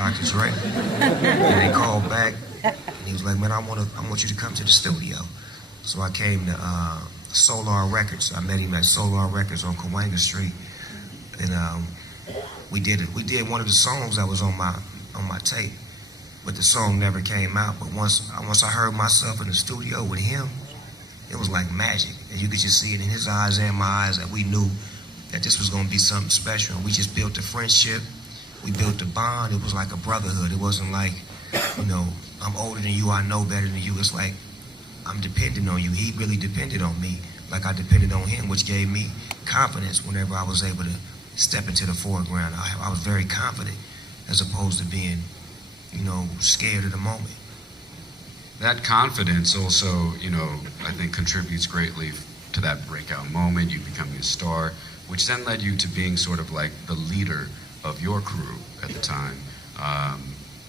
Dr. Dre. And they called back, and he was like, man, I want you to come to the studio. So I came to Solar Records. I met him at Solar Records on Cahuenga Street, and we did one of the songs that was on my tape, but the song never came out. But once I heard myself in the studio with him, it was like magic, and you could just see it in his eyes and my eyes that we knew that this was going to be something special. And we just built a friendship. We built a bond. It was like a brotherhood. It wasn't like, you know, I'm older than you, I know better than you. It's like, I'm dependent on you. He really depended on me, like I depended on him, which gave me confidence whenever I was able to step into the foreground. I was very confident as opposed to being, you know, scared of the moment. That confidence also, you know, I think contributes greatly to that breakout moment, you becoming a star, which then led you to being sort of like the leader of your crew at the time.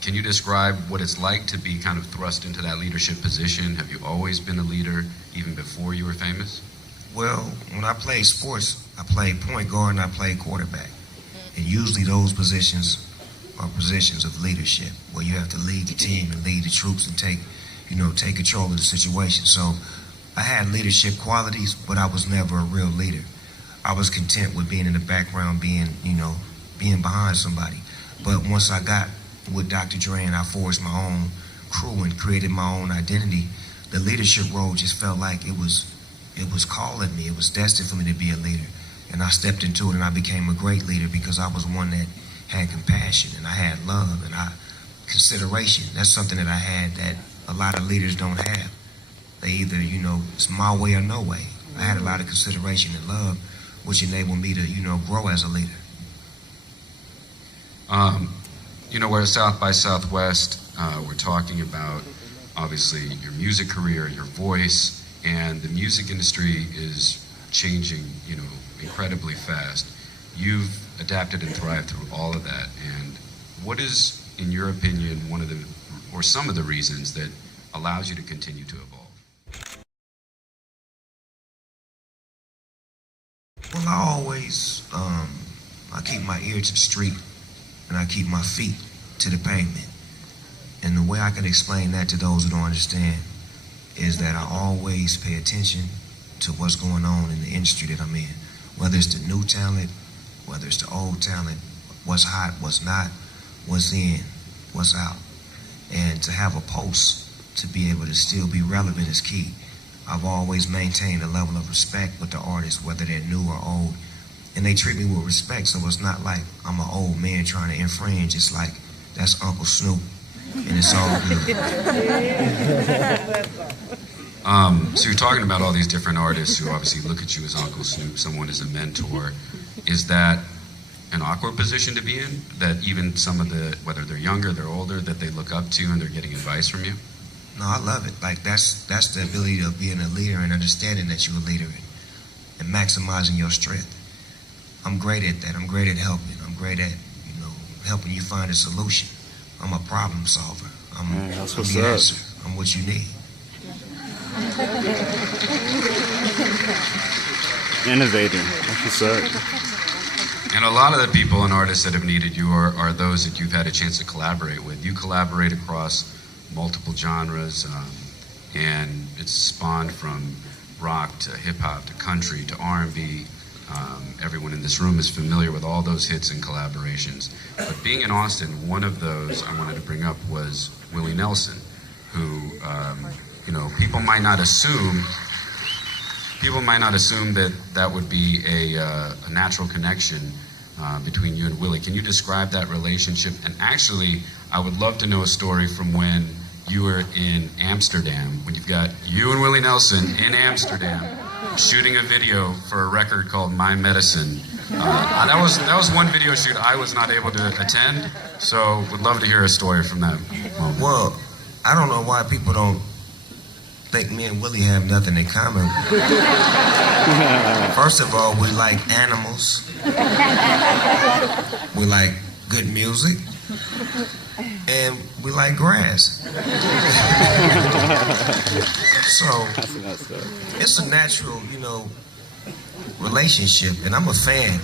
Can you describe what it's like to be kind of thrust into that leadership position? Have you always been a leader even before you were famous? Well, when I played sports, I played point guard and I played quarterback. And usually those positions are positions of leadership, where you have to lead the team and lead the troops and take control of the situation. So I had leadership qualities, but I was never a real leader. I was content with being in the background, being behind somebody. But once I got with Dr. Dre and I forged my own crew and created my own identity, the leadership role just felt like it was calling me. It was destined for me to be a leader. And I stepped into it and I became a great leader because I was one that had compassion and I had love and consideration. That's something that I had that a lot of leaders don't have. They either, it's my way or no way. I had a lot of consideration and love, which enabled me to, grow as a leader. We're at South by Southwest. We're talking about, obviously, your music career, your voice, and the music industry is changing, incredibly fast. You've adapted and thrived through all of that. And what is, in your opinion, some of the reasons that allows you to continue to evolve? Well, I always, I keep my ear to the street and I keep my feet to the pavement. And the way I can explain that to those who don't understand is that I always pay attention to what's going on in the industry that I'm in. Whether it's the new talent, whether it's the old talent, what's hot, what's not, what's in, what's out. And to have a pulse to be able to still be relevant is key. I've always maintained a level of respect with the artists, whether they're new or old. And they treat me with respect, so it's not like I'm an old man trying to infringe. It's like, that's Uncle Snoop, and it's all good. So you're talking about all these different artists who obviously look at you as Uncle Snoop, someone as a mentor. Is that an awkward position to be in? That even some of whether they're younger, they're older, that they look up to and they're getting advice from you? No, I love it. Like, that's the ability of being a leader and understanding that you're a leader and maximizing your strength. I'm great at that. I'm great at helping. I'm great at, helping you find a solution. I'm a problem solver. I'm the answer. I'm what you need. Innovating. That's what's up. And a lot of the people and artists that have needed you are those that you've had a chance to collaborate with. You collaborate across multiple genres, and it's spawned from rock to hip-hop to country to R&B. Everyone in this room is familiar with all those hits and collaborations. But being in Austin, one of those I wanted to bring up was Willie Nelson, who, people might not assume that would be a natural connection between you and Willie. Can you describe that relationship? And actually, I would love to know a story from when you were in Amsterdam, when you've got you and Willie Nelson in Amsterdam shooting a video for a record called My Medicine. That was one video shoot I was not able to attend, so would love to hear a story from that moment. Well, I don't know why people don't think me and Willie have nothing in common. First of all, we like animals. We like good music. And we like grass. So it's a natural, relationship. And I'm a fan.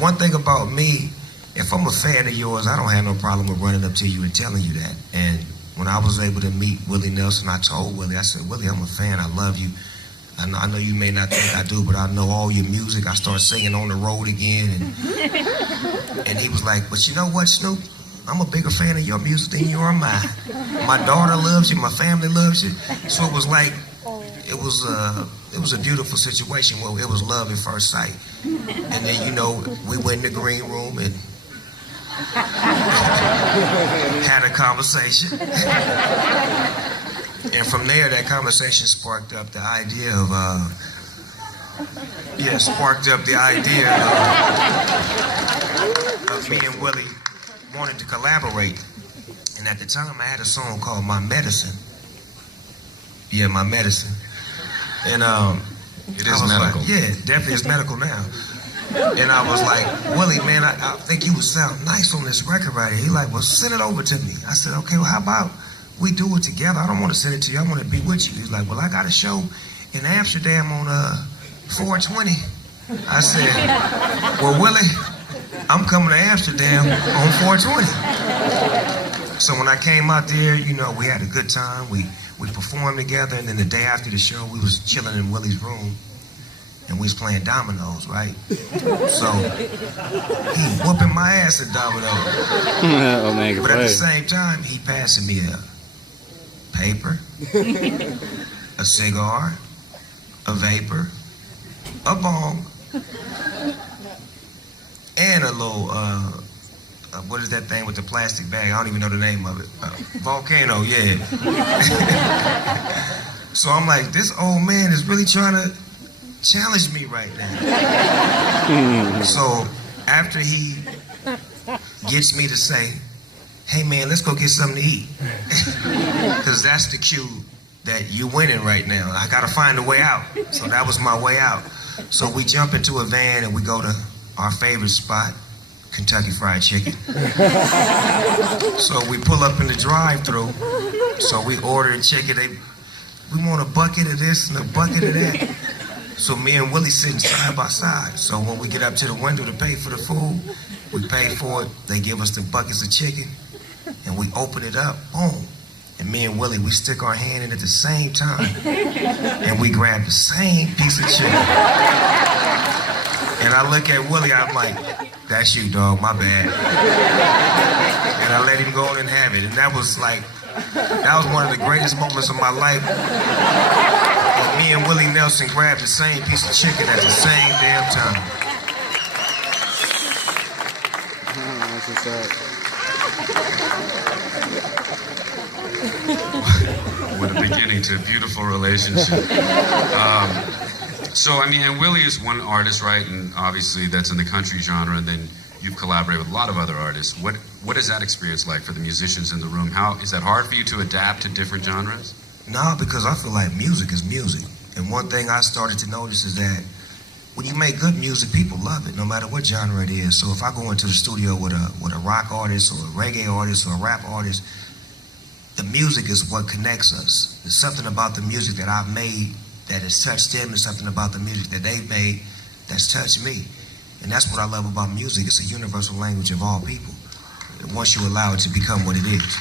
One thing about me if I'm a fan of yours, I don't have no problem with running up to you and telling you that. And when I was able to meet Willie Nelson, I told Willie, I said, Willie, I'm a fan. I love you. I know you may not think I do, but I know all your music. I start singing On the Road again. And he was like, but you know what, Snoop? I'm a bigger fan of your music than you are mine. My daughter loves you. My family loves you. So it was like, it was a beautiful situation where it was love at first sight. And then, you know, we went in the green room and had a conversation. And from there, that conversation sparked up the idea of, of me and Willie wanted to collaborate. And at the time, I had a song called My Medicine. Yeah, My Medicine. And it is medical. Like, yeah, definitely it's medical now. And I was like, Willie, man, I think you would sound nice on this record right here. He like, well, send it over to me. I said, okay, well, how about we do it together? I don't want to send it to you. I want to be with you. He's like, well, I got a show in Amsterdam on 420. I said, well, Willie, I'm coming to Amsterdam on 420. So when I came out there, you know, we had a good time. We performed together, and then the day after the show, we was chilling in Willie's room, and we was playing dominoes, right? So he whooping my ass at dominoes. But at the same time, he passing me a paper, a cigar, a vapor, a bong, and a little, what is that thing with the plastic bag? I don't even know the name of it. Volcano, yeah. So I'm like, this old man is really trying to challenge me right now. So after he gets me to say, hey man, let's go get something to eat. Because that's the cue that you winning right now. I gotta find a way out. So that was my way out. So we jump into a van and we go to our favorite spot, Kentucky Fried Chicken. So we pull up in the drive-thru. So we order chicken. We want a bucket of this and a bucket of that. So me and Willie sitting side by side. So when we get up to the window to pay for the food, we pay for it. They give us the buckets of chicken, and we open it up. Boom. And me and Willie, we stick our hand in at the same time, and we grab the same piece of chicken. And I look at Willie, I'm like, that's you, dog, my bad. And I let him go and have it. And that was one of the greatest moments of my life. When me and Willie Nelson grabbed the same piece of chicken at the same damn time. That's what's up. What a beginning to a beautiful relationship. So, I mean, and Willie is one artist, right? And obviously that's in the country genre, and then you've collaborated with a lot of other artists. What is that experience like for the musicians in the room? How is that hard for you to adapt to different genres? No, because I feel like music is music. And one thing I started to notice is that when you make good music, people love it, no matter what genre it is. So if I go into the studio with a rock artist or a reggae artist or a rap artist, the music is what connects us. There's something about the music that I've made that has touched them, and something about the music that they've made that's touched me. And that's what I love about music. It's a universal language of all people, once you allow it to become what it is.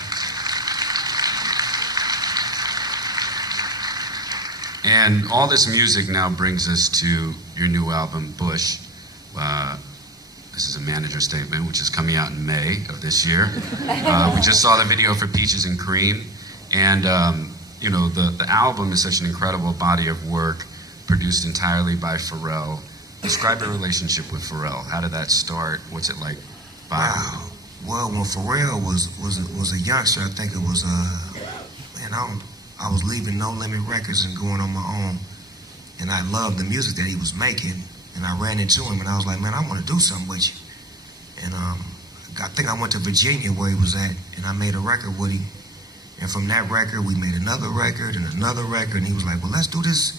And all this music now brings us to your new album, Bush. This is a manager statement, which is coming out in May of this year. We just saw the video for Peaches and Cream. And, you know, the album is such an incredible body of work, produced entirely by Pharrell. Describe your relationship with Pharrell. How did that start? What's it like? Wow. Well, when Pharrell was a youngster, I think it was, I was leaving No Limit Records and going on my own. And I loved the music that he was making. And I ran into him and I was like, man, I want to do something with you. And I think I went to Virginia where he was at, and I made a record with him. And from that record, we made another record and another record. And he was like, well, let's do this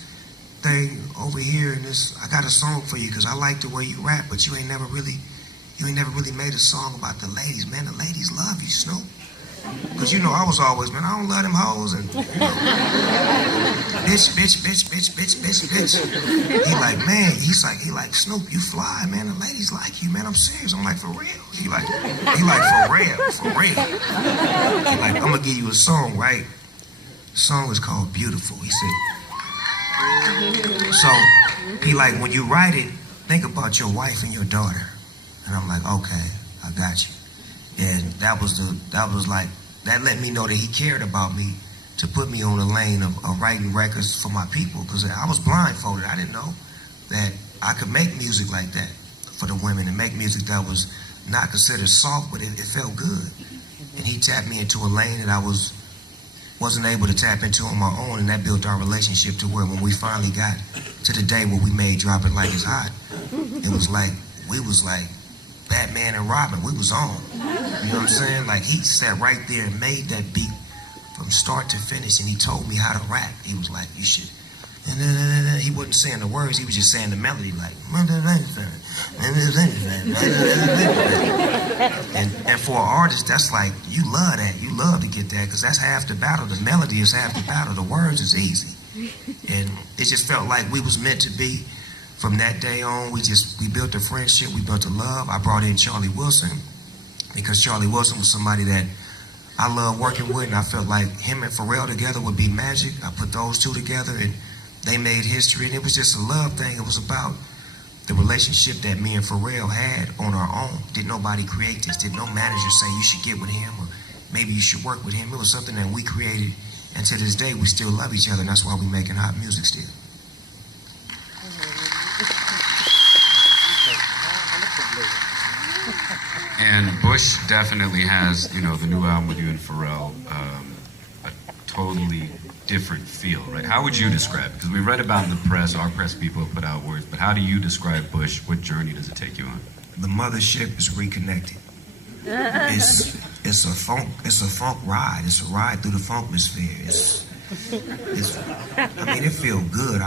thing over here. And I got a song for you because I like the way you rap, but you ain't never really made a song about the ladies. Man, the ladies love you, Snoop. Because, you know, I was always, man, I don't love them hoes. And, you know, bitch. He like, man, he like, Snoop, you fly, man. The ladies like you, man. I'm serious. I'm like, for real. He like, for real. He like, I'm going to give you a song, right? The song is called Beautiful. He said, so he like, when you write it, think about your wife and your daughter. And I'm like, okay, I got you. And that let me know that he cared about me to put me on the lane of writing records for my people, because I was blindfolded. I didn't know that I could make music like that for the women and make music that was not considered soft, but it felt good. And he tapped me into a lane that I wasn't able to tap into on my own, and that built our relationship to where when we finally got to the day where we made Drop It Like It's Hot, it was like, we was like Batman and Robin. We was on. You know what I'm saying? Like, he sat right there and made that beat from start to finish, and he told me how to rap. He was like, you should. And he wasn't saying the words, he was just saying the melody, like. And for an artist, that's like, you love that. You love to get that, because that's half the battle. The melody is half the battle. The words is easy. And it just felt like we was meant to be. From that day on, we built a friendship, we built a love. I brought in Charlie Wilson, because Charlie Wilson was somebody that I love working with, and I felt like him and Pharrell together would be magic. I put those two together, and they made history, and it was just a love thing. It was about the relationship that me and Pharrell had on our own. Didn't nobody create this. Didn't no manager say you should get with him, or maybe you should work with him. It was something that we created, and to this day, we still love each other, and that's why we're making hot music still. And Bush definitely has, you know, the new album with you and Pharrell, a totally different feel, right? How would you describe it? Because we read about in the press, our press people have put out words, but how do you describe Bush? What journey does it take you on? The mothership is reconnected. It's a funk ride. It's a ride through the funkmosphere. It feels good.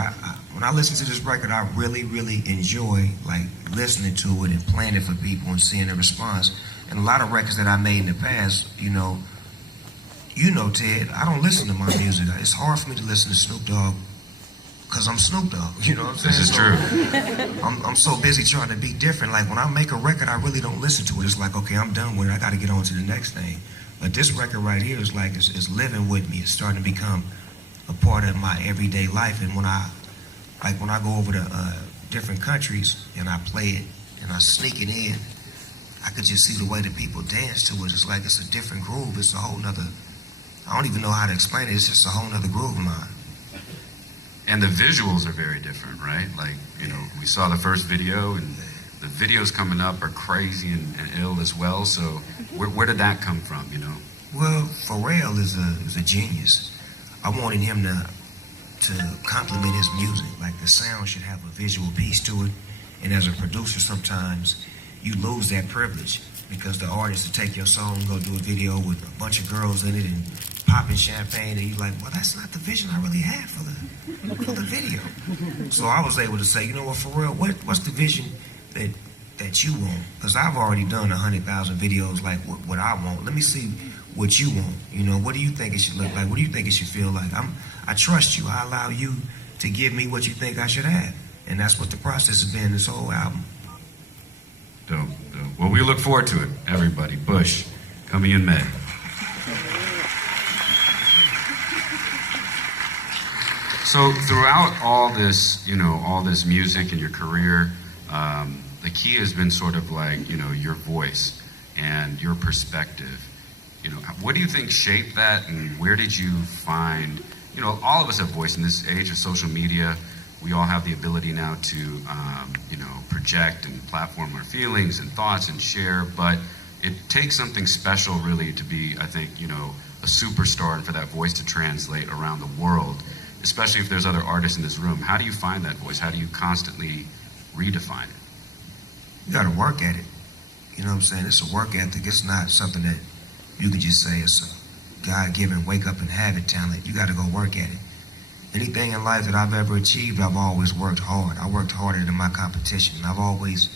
When I listen to this record, I really, really enjoy like listening to it and playing it for people and seeing the response. And a lot of records that I made in the past, you know, Ted, I don't listen to my music. It's hard for me to listen to Snoop Dogg because I'm Snoop Dogg. You know what I'm saying? This is true. I'm so busy trying to be different. Like when I make a record, I really don't listen to it. It's like, okay, I'm done with it. I got to get on to the next thing. But this record right here is like it's living with me. It's starting to become a part of my everyday life. And when I go over to different countries and I play it and I sneak it in, I could just see the way that people dance to it. It's like it's a different groove. It's a whole nother, I don't even know how to explain it. It's just a whole nother groove line. And the visuals are very different, right? Like, you know, we saw the first video, and the videos coming up are crazy and ill as well. So where did that come from, you know? Well, Pharrell is a genius. I wanted him to complement his music. Like the sound should have a visual piece to it. And as a producer, sometimes you lose that privilege because the artist will take your song and go do a video with a bunch of girls in it and popping champagne, and you're like, well, that's not the vision I really had for the video. So I was able to say, you know what, Pharrell, what's the vision that you want? Because I've already done 100,000 videos like what I want. Let me see what you want. You know, what do you think it should look like? What do you think it should feel like? I trust you. I allow you to give me what you think I should have. And that's what the process has been this whole album. Dope. Well, we look forward to it, everybody. Bush, coming in May. So throughout all this, you know, all this music in your career, the key has been sort of like, you know, your voice and your perspective. You know, what do you think shaped that, and where did you find, you know, all of us have voice in this age of social media. We all have the ability now to, you know, project and platform our feelings and thoughts and share, but it takes something special really to be, I think, you know, a superstar and for that voice to translate around the world, especially if there's other artists in this room. How do you find that voice? How do you constantly redefine it? You got to work at it. You know what I'm saying? It's a work ethic. It's not something that you can just say it's a God-given wake up and have it talent. You got to go work at it. Anything in life that I've ever achieved, I've always worked hard. I worked harder than my competition. I've always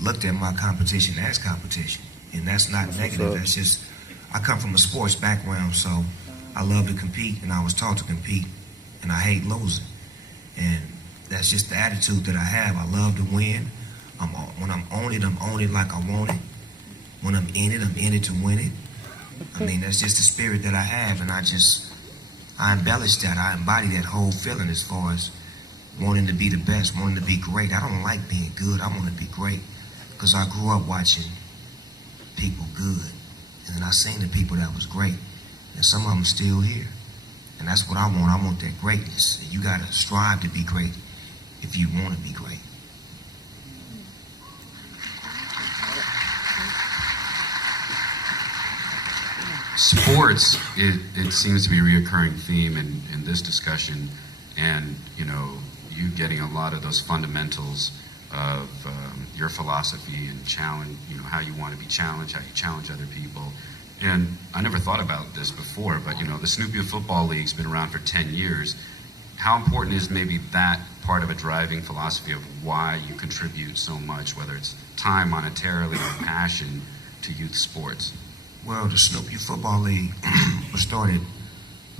looked at my competition as competition. And that's not negative. That's just I come from a sports background, so I love to compete, and I was taught to compete, and I hate losing. And that's just the attitude that I have. I love to win. When I'm on it like I want it. When I'm in it to win it. I mean, that's just the spirit that I have, and I embellish that. I embody that whole feeling as far as wanting to be the best, wanting to be great. I don't like being good. I want to be great because I grew up watching people good, and then I seen the people that was great, and some of them still here. And that's what I want. I want that greatness. You got to strive to be great if you want to be great. Sports, it seems to be a reoccurring theme in this discussion, and you getting a lot of those fundamentals of your philosophy and challenge, how you want to be challenged, how you challenge other people. And I never thought about this before, but the Snoopy Football League's been around for 10 years. How important is maybe that part of a driving philosophy of why you contribute so much, whether it's time, monetarily, or passion, to youth sports? Well, the Snoopy Football League was started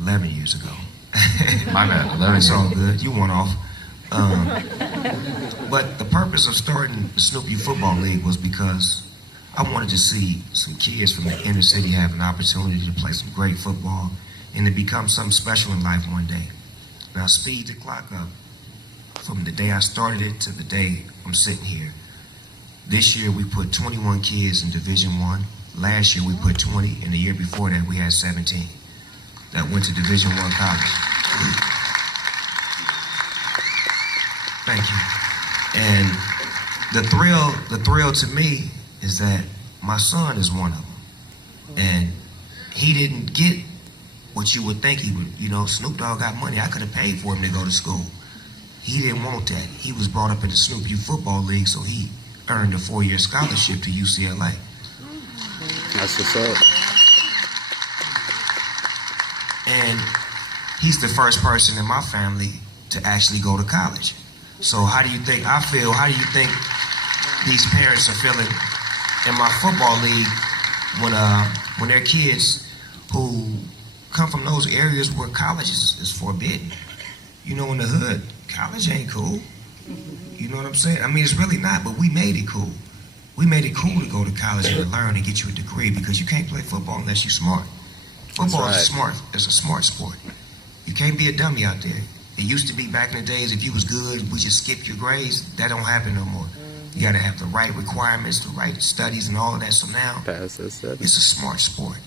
11 years ago. My bad, 11 It's years. all good. You went off. But the purpose of starting the Snoopy Football League was because I wanted to see some kids from the inner city have an opportunity to play some great football and to become something special in life one day. Now, speed the clock up from the day I started it to the day I'm sitting here. This year, we put 21 kids in Division I. Last year, we put 20, and the year before that, we had 17 that went to Division I college. Thank you. And the thrill to me is that my son is one of them. And he didn't get what you would think he would. Snoop Dogg got money. I could have paid for him to go to school. He didn't want that. He was brought up in the Snoopy Football League, so he earned a 4-year scholarship to UCLA. That's what's up. And he's the first person in my family to actually go to college. So how do you think I feel? How do you think these parents are feeling in my football league when their kids who come from those areas where college is forbidden? In the hood, college ain't cool. You know what I'm saying? I mean, it's really not, but we made it cool. We made it cool to go to college and to learn and get you a degree because you can't play football unless you're smart. Football is a smart sport. You can't be a dummy out there. It used to be back in the days, if you was good, we just skip your grades. That don't happen no more. You got to have the right requirements, the right studies, and all of that. So now, it's a smart sport.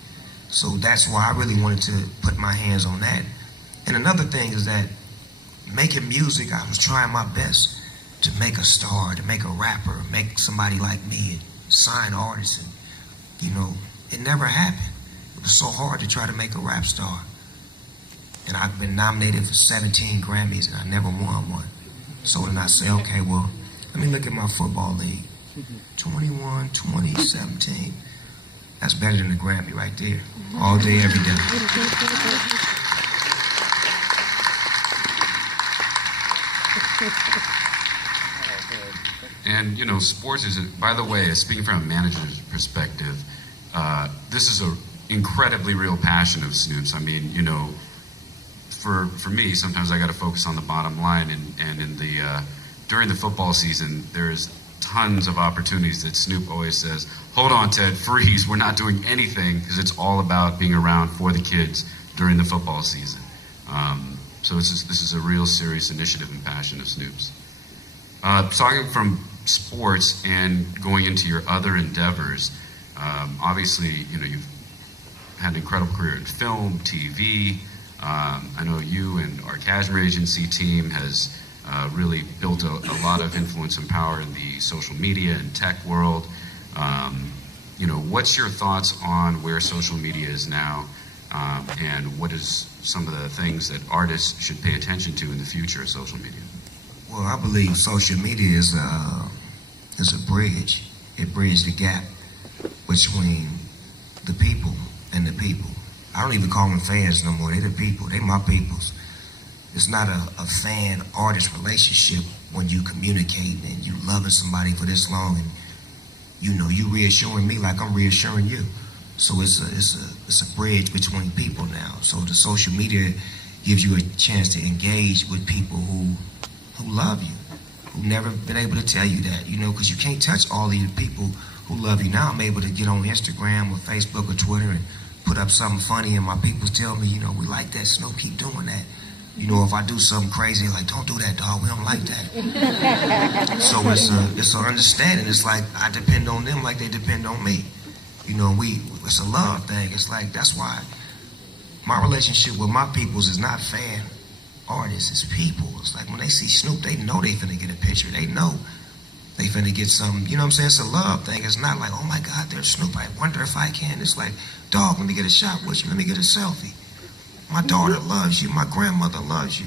So that's why I really wanted to put my hands on that. And another thing is that making music, I was trying my best to make a star, to make a rapper, make somebody like me, and sign artists. And, it never happened. It was so hard to try to make a rap star. And I've been nominated for 17 Grammys, and I never won one. So then I say, okay, well, let me look at my football league. 21, 20, 17. That's better than a Grammy right there. All day, every day. And sports is, by the way, speaking from a manager's perspective, this is an incredibly real passion of Snoop's. I mean, for me, sometimes I got to focus on the bottom line, and in the during the football season, there's tons of opportunities that Snoop always says, "Hold on, Ted, freeze. We're not doing anything," because it's all about being around for the kids during the football season. So this is a real serious initiative and passion of Snoop's. Talking from sports and going into your other endeavors, obviously, you've had an incredible career in film, TV. I know you and our Cashmere Agency team has really built a lot of influence and power in the social media and tech world. What's your thoughts on where social media is now, and what is some of the things that artists should pay attention to in the future of social media? Well, I believe social media is a bridge. It bridges the gap between the people and the people. I don't even call them fans no more. They're the people. They're my peoples. It's not a fan-artist relationship when you communicate and you loving somebody for this long and you reassuring me like I'm reassuring you. So it's a bridge between people now. So the social media gives you a chance to engage with people who love you, who've never been able to tell you that, because you can't touch all these people who love you. Now I'm able to get on Instagram or Facebook or Twitter and put up something funny, and my people tell me, we like that, Snoop, keep doing that. If I do something crazy, like, don't do that, dog, we don't like that. So it's an understanding. It's like I depend on them like they depend on me. It's a love thing. It's like, that's why my relationship with my peoples is not fan artists, it's people. It's like when they see Snoop, they know they finna get a picture. They know they finna get something. You know what I'm saying? It's a love thing. It's not like, oh my God, there's Snoop, I wonder if I can. It's like, dog, let me get a shot with you. Let me get a selfie. My daughter loves you. My grandmother loves you.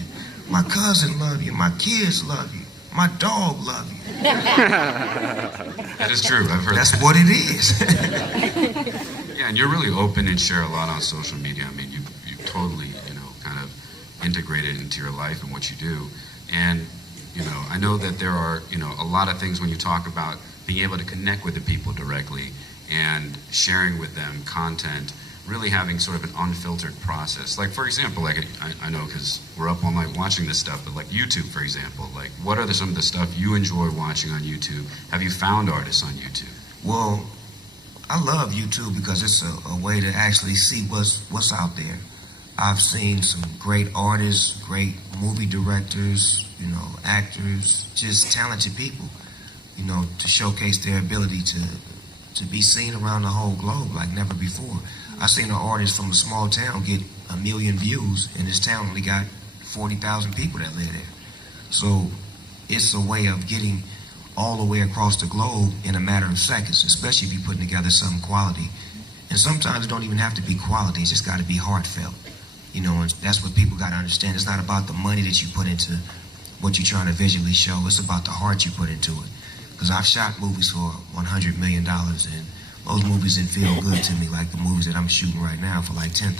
My cousin loves you. My kids love you. My dog loves you. That is true. I've heard That's that. what it is. Yeah, and you're really open and share a lot on social media. I mean, you totally, kind of integrate it into your life and what you do. And, I know that there are, a lot of things when you talk about being able to connect with the people directly and sharing with them content, really having sort of an unfiltered process. Like, for example, like I know because we're up all night watching this stuff, but like YouTube, for example, like what are some of the stuff you enjoy watching on YouTube? Have you found artists on YouTube? Well, I love YouTube because it's a way to actually see what's out there. I've seen some great artists, great movie directors, actors, just talented people, to showcase their ability to be seen around the whole globe like never before. I've seen an artist from a small town get 1 million views, and this town only got 40,000 people that live there. So it's a way of getting all the way across the globe in a matter of seconds, especially if you're putting together something quality. And sometimes it don't even have to be quality, it's just got to be heartfelt. And that's what people got to understand. It's not about the money that you put into what you're trying to visually show. It's about the heart you put into it. Because I've shot movies for $100 million, and those movies didn't feel good to me like the movies that I'm shooting right now for like $10,000.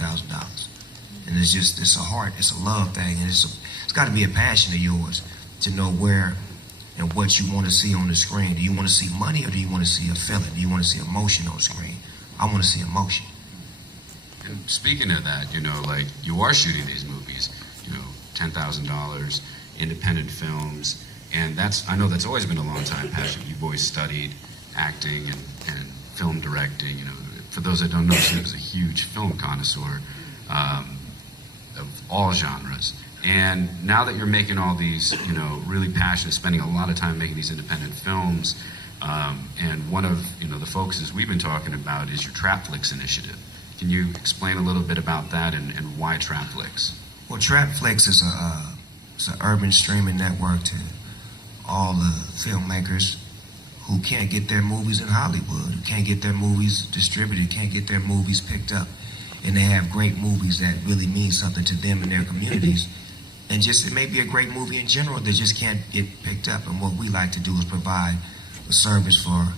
And it's a heart, it's a love thing, and it's got to be a passion of yours to know where and what you want to see on the screen. Do you want to see money, or do you want to see a feeling? Do you want to see emotion on the screen? I want to see emotion. And speaking of that, like you are shooting these movies, $10,000, independent films, and I know that's always been a long time passion. You've always studied acting and film directing. For those that don't know, Snoop is a huge film connoisseur of all genres. And now that you're making all these, really passionate, spending a lot of time making these independent films, and one of, the focuses we've been talking about is your Trap Flicks initiative. Can you explain a little bit about that and why Trap Flicks? Well, Trap Flicks is it's an urban streaming network to all the filmmakers who can't get their movies in Hollywood, who can't get their movies distributed, can't get their movies picked up. And they have great movies that really mean something to them and their communities. And just, it may be a great movie in general that just can't get picked up. And what we like to do is provide a service for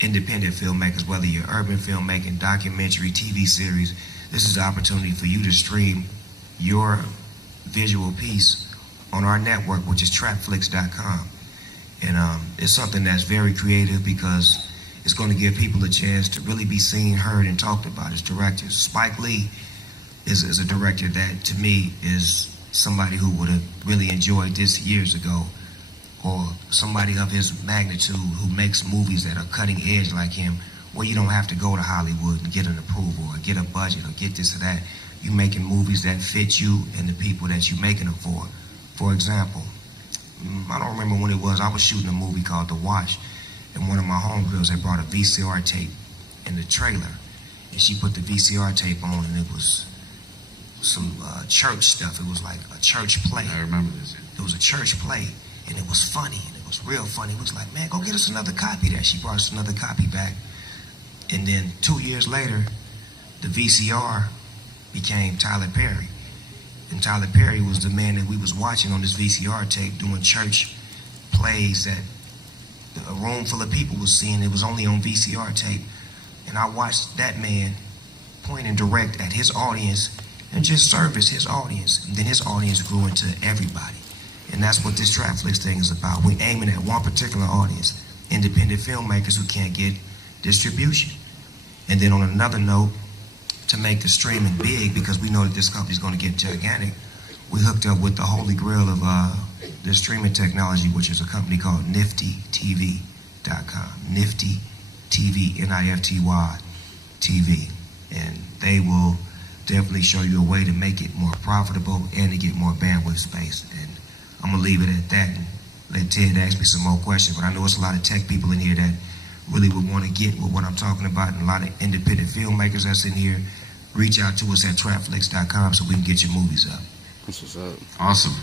independent filmmakers, whether you're urban filmmaking, documentary, TV series. This is the opportunity for you to stream your visual piece on our network, which is trapflix.com. And it's something that's very creative because it's going to give people a chance to really be seen, heard, and talked about as directors. Spike Lee is a director that, to me, is somebody who would have really enjoyed this years ago, or somebody of his magnitude who makes movies that are cutting edge like him, where you don't have to go to Hollywood and get an approval or get a budget or get this or that. You're making movies that fit you and the people that you're making them for. For example, I don't remember when it was, I was shooting a movie called The Watch, and one of my homegirls had brought a VCR tape in the trailer, and she put the VCR tape on, and it was some church stuff. It was like a church play. I remember this. It was a church play, and it was funny, and it was real funny. It was like, man, go get us another copy of that. She brought us another copy back. And then 2 years later, the VCR became Tyler Perry. And Tyler Perry was the man that we was watching on this VCR tape doing church plays that a room full of people was seeing. It was only on VCR tape. And I watched that man point and direct at his audience and just service his audience. And then his audience grew into everybody. And that's what this Trapflix thing is about. We're aiming at one particular audience, independent filmmakers who can't get distribution. And then on another note, to make the streaming big, because we know that this company's going to get gigantic, we hooked up with the holy grail of the streaming technology, which is a company called NiftyTV.com. Nifty TV, Nifty TV. And they will definitely show you a way to make it more profitable and to get more bandwidth space. And I'm going to leave it at that and let Ted ask me some more questions. But I know it's a lot of tech people in here that really would want to get with what I'm talking about, and a lot of independent filmmakers that's in here. Reach out to us at trapflix.com so we can get your movies up. That's what's up. Awesome.